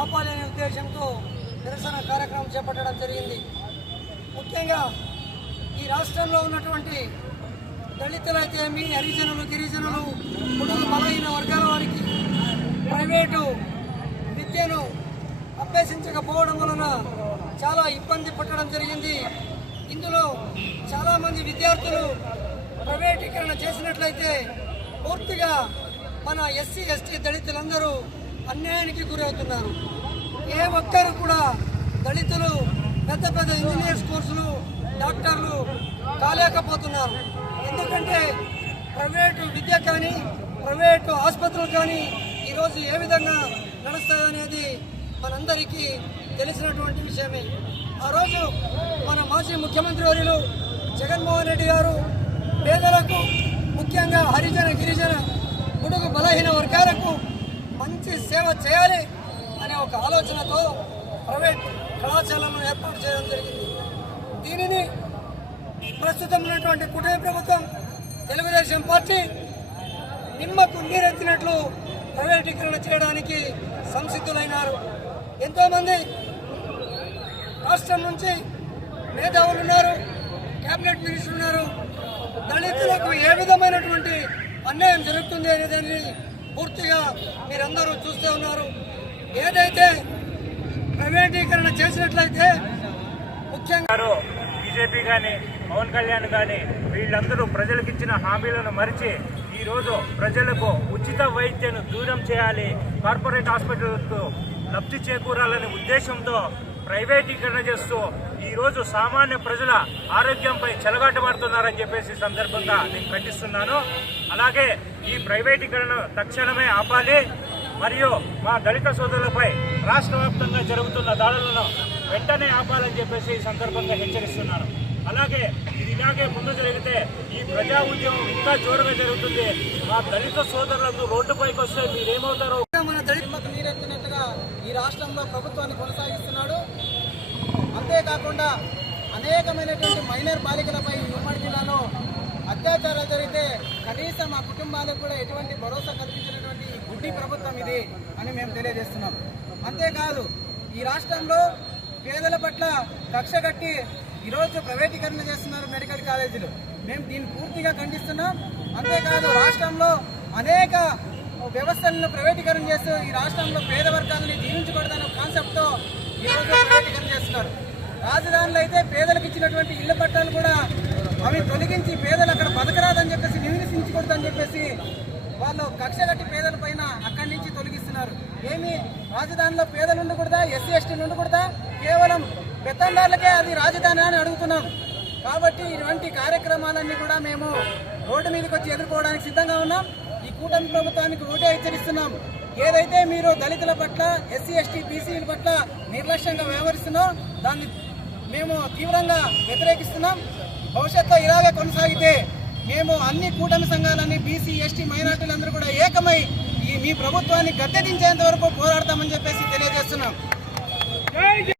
ఆపాలనే ఉద్దేశంతో నిరసన కార్యక్రమం చేపట్టడం జరిగింది. ముఖ్యంగా ఈ రాష్ట్రంలో ఉన్నటువంటి దళితులైతేమి, హరిజనులు, గిరిజనులు, బడుగు బలహీన వర్గాల వారికి ప్రైవేటు విద్యను అభ్యసించకపోవడం వలన చాలా ఇబ్బంది పట్టడం జరిగింది. ఇందులో చాలామంది విద్యార్థులు ప్రైవేటీకరణ చేసినట్లయితే పూర్తిగా మన ఎస్సీ ఎస్టీ దళితులందరూ అన్యాయానికి గురవుతున్నారు. ఏ ఒక్కరు కూడా దళితులు పెద్ద పెద్ద ఇంజనీర్స్ కోర్సులు, డాక్టర్లు కాలేకపోతున్నారు. ఎందుకంటే ప్రైవేటు విద్య కానీ, ప్రైవేటు ఆసుపత్రులు కానీ ఈరోజు ఏ విధంగా నడుస్తాయనేది మనందరికీ తెలిసినటువంటి విషయమే. ఆ రోజు మన మాజీ ముఖ్యమంత్రి వర్యులు జగన్మోహన్ రెడ్డి గారు పేదలకు, ముఖ్యంగా హరిజన, గిరిజన, బడుగు బలహీన వర్గాలకు మంచి సేవ చేయాలి అనే ఒక ఆలోచనతో ప్రైవేట్ కళాశాలను ఏర్పాటు చేయడం జరిగింది. దీనిని ప్రస్తుతం ఉన్నటువంటి కుటుంబ ప్రభుత్వం, తెలుగుదేశం పార్టీ నిమ్మకు నీరెత్తినట్లు ప్రైవేటీకరణ చేయడానికి సంసిద్ధులైనారు. ఎంతోమంది రాష్ట్రం నుంచి మేధావులు ఉన్నారు, కేబినెట్ మినిస్టర్లు ఉన్నారు. దళితులకు ఏ విధమైనటువంటి అన్యాయం జరుగుతుంది అనేదాన్ని పూర్తిగా మీరందరూ చూస్తూ ఉన్నారు. ఏదైతే ప్రైవేటీకరణ చేసినట్లయితే ముఖ్యంగా బీజేపీ కానీ, పవన్ కళ్యాణ్ కానీ వీళ్ళందరూ ప్రజలకు ఇచ్చిన హామీలను మరిచి ఈరోజు ప్రజలకు ఉచిత వైద్యను దూరం చేయాలి, కార్పొరేట్ హాస్పిటల్కు లబ్ధి చేకూరాలనే ఉద్దేశంతో ప్రైవేటీకరణ చేస్తూ ఈరోజు సామాన్య ప్రజల ఆరోగ్యంపై చెలగాటమాడుతున్నారని చెప్పేసి సందర్భంగా నేను ఖండిస్తున్నాను. అలాగే ఈ ప్రైవేటీకరణ తక్షణమే ఆపాలి మరియు మా దళిత సోదరులపై రాష్ట్ర వ్యాప్తంగా జరుగుతున్న దాడులను వెంటనే ఆపాలని చెప్పేసి ఈ సందర్భంగా హెచ్చరిస్తున్నాను. అలాగే ఇది ఇలాగే ముందు జరిగితే ఈ ప్రజా ఉద్యమం ఇంకా జోరుగా జరుగుతుంది. మా దళిత సోదరులకు రోడ్డుపైకి వస్తే మీరేమవుతారో. మన దళితులకు నీరెత్తినట్టుగా ఈ రాష్ట్రంలో ప్రభుత్వాన్ని కొనసాగిస్తున్నాడు. అంతేకాకుండా అనేకమైనటువంటి మైనర్ బాలికలపై ఉమ్మడి జిల్లాలో అత్యాచారాలు జరిగితే కనీసం ఆ కుటుంబాలకు కూడా ఎటువంటి భరోసా కల్పించినటువంటి గుడ్డి ప్రభుత్వం ఇది అని మేము తెలియజేస్తున్నాం. అంతేకాదు ఈ రాష్ట్రంలో పేదల పట్ల కక్ష కట్టి ఈరోజు ప్రైవేటీకరణ చేస్తున్నారు మెడికల్ కాలేజీలు. మేము దీన్ని పూర్తిగా ఖండిస్తున్నాం. అంతేకాదు రాష్ట్రంలో అనేక వ్యవస్థలను ప్రైవేటీకరణ చేస్తూ ఈ రాష్ట్రంలో పేద వర్గాలని జీవించకూడదనే కాన్సెప్ట్తో ఈరోజు ప్రైవేటీకరణ చేస్తున్నారు. రాజధానిలో అయితే పేదలకు ఇచ్చినటువంటి ఇళ్ల పట్టాలు కూడా అవి తొలగించి పేదలు అక్కడ బతకరాదని చెప్పేసి, నివసించకూడదని చెప్పేసి వాళ్ళు కక్ష కట్టి పేదల పైన అక్కడి నుంచి తొలగిస్తున్నారు. ఏమి రాజధానిలో పేదలు ఉండకూడదా, ఎస్సీ ఎస్టీలు ఉండకూడదా? కేవలం పెత్తందారులకే అది రాజధాని అని అడుగుతున్నాం. కాబట్టి ఇటువంటి కార్యక్రమాలన్నీ కూడా మేము రోడ్డు మీదకి వచ్చి ఎదుర్కోవడానికి సిద్ధంగా ఉన్నాం. ఈ కూటమి ప్రభుత్వానికి ఒకటే హెచ్చరిస్తున్నాం. ఏదైతే మీరు దళితుల పట్ల, ఎస్సీ ఎస్టీ బీసీల పట్ల నిర్లక్ష్యంగా వ్యవహరిస్తున్నాం, దాన్ని మేము తీవ్రంగా వ్యతిరేకిస్తున్నాం. భవిష్యత్తులో ఇలాగే కొనసాగితే మేము అన్ని కూటమి సంఘాలన్నీ, బీసీ ఎస్టీ మైనార్టీలందరూ కూడా ఏకమై మీ ప్రభుత్వాన్ని గద్దెదించేంత వరకు పోరాడతామని చెప్పేసి తెలియజేస్తున్నాం.